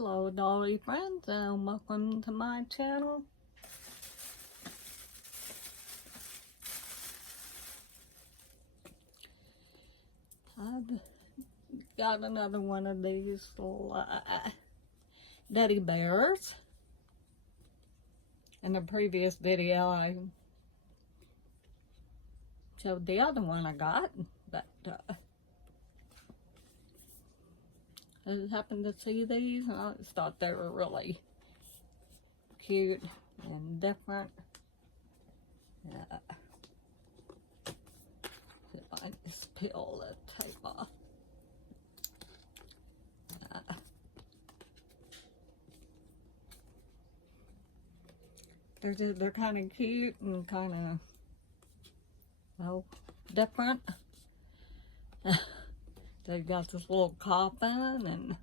Hello dolly friends and welcome to my channel. I've got another one of these little Deddy bears. In the previous video I showed the other one I got, but I just happened to see these and I just thought they were really cute and different. See if I just peel the tape off. They're kind of cute and kind of, well, different. They've got this little coffin and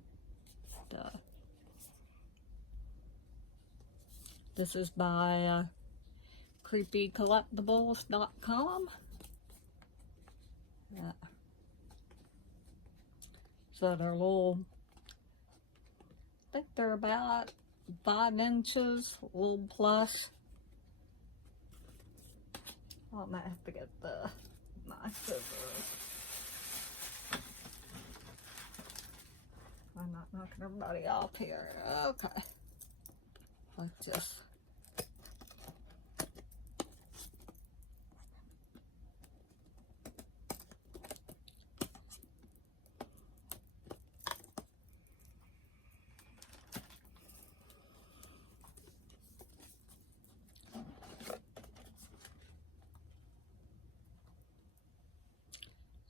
this is by creepycollectibles.com. So they're little, I think they're about 5 inches, a little plush. I might have to get my scissors. I'm not knocking everybody off here. Okay. Let's just.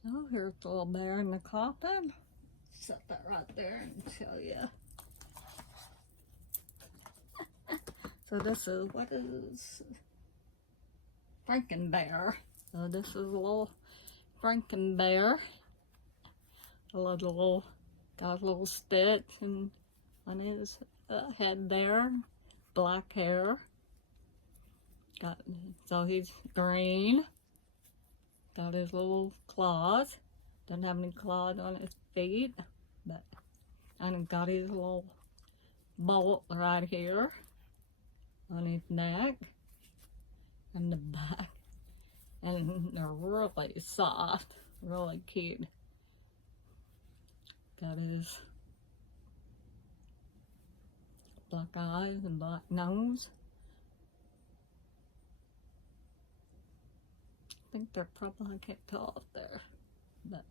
Oh, here's the little bear in the coffin. Set that right there and show you. So this is, what is Frankenbear. So this is a little Frankenbear. I love the little, got a little stitch and on his head there. Black hair. So he's green. Got his little claws. Doesn't have any claws on his feet, but and got his little bolt right here on his neck and the back, and they're really soft, really cute. Got his black eyes and black nose. I think they're probably, I can't tell up there, but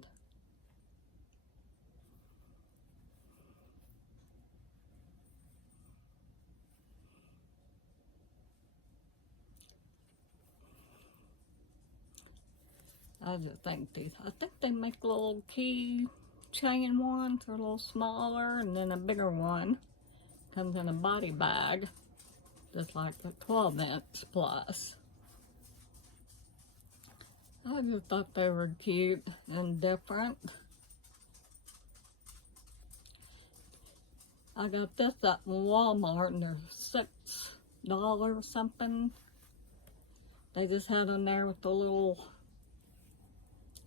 I just think these, I think they make little key chain ones. They're a little smaller, and then a bigger one comes in a body bag, just like a 12-inch plus. I just thought they were cute and different. I got this at Walmart and they're $6 or something. They just had on there with the little,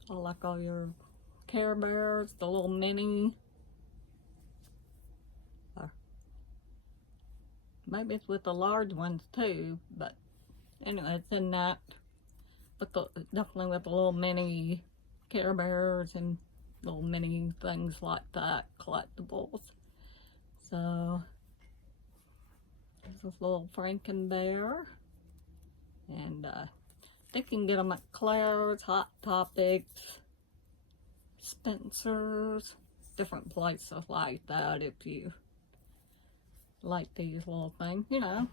like all your Care Bears, the little mini. Maybe it's with the large ones too, but anyway, it's in that. But definitely with the little mini Care Bears and little mini things like that, collectibles. So, this is little Frankenbear. And I think you can get them at Claire's, Hot Topics, Spencer's, different places like that if you like these little things. You know,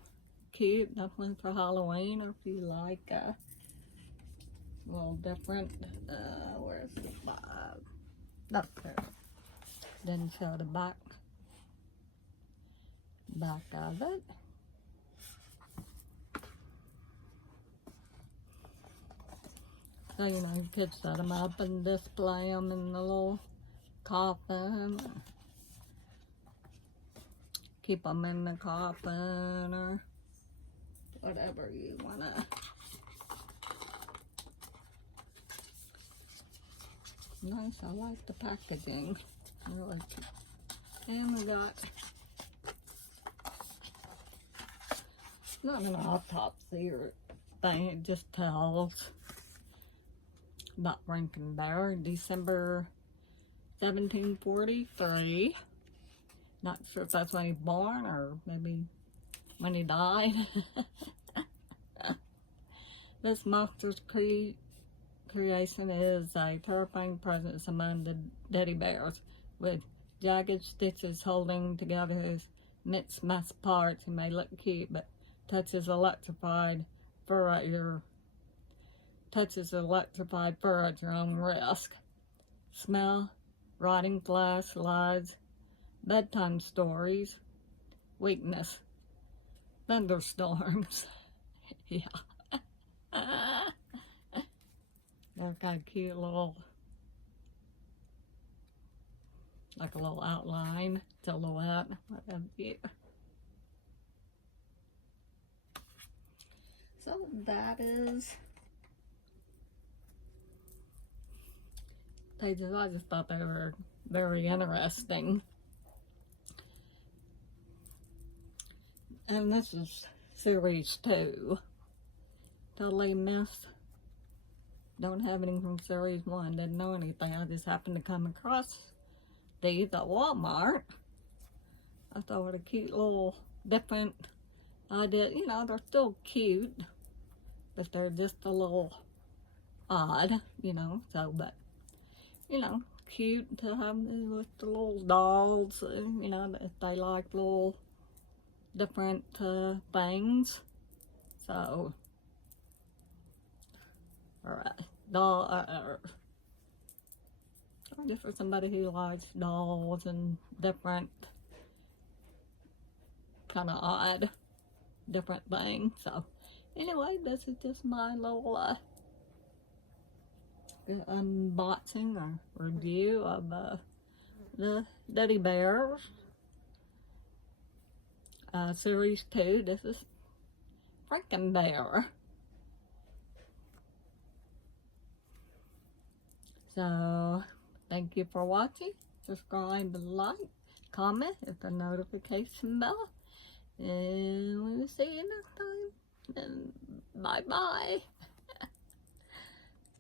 cute, definitely for Halloween, or if you like a little different. Where's the bag? Up there. Didn't show the back of it. So, you know, you could set them up and display them in the little coffin. Keep them in the coffin or whatever you want to. Nice, I like the packaging. Really. And we got not an autopsy or thing, it just tells about Frankenbear, December 1743. Not sure if that's when he was born or maybe when he died. This monster's creation is a terrifying presence among the Deddy bears, with jagged stitches holding together his mixed parts. He may look cute, but touches electrified fur at your own risk. Smell, rotting flesh, lies, bedtime stories, weakness, thunderstorms. Yeah. They're got a cute little, like a little outline, silhouette, whatever. So that is pages. I just thought they were very interesting. And this is series 2. Totally missed. Don't have anything from series 1. Didn't know anything. I just happened to come across these at Walmart. I thought it a cute little different idea. You know, they're still cute, but they're just a little odd, you know. So, but, you know, cute to have with the little dolls, you know, if they like little different things. So, or just for somebody who likes dolls and different kind of odd different things. So anyway, this is just my little unboxing or review of the Deddy Bears series 2. This is Frankenbear. So, thank you for watching. Subscribe, like, comment, hit the notification bell. And we will see you next time. And bye-bye.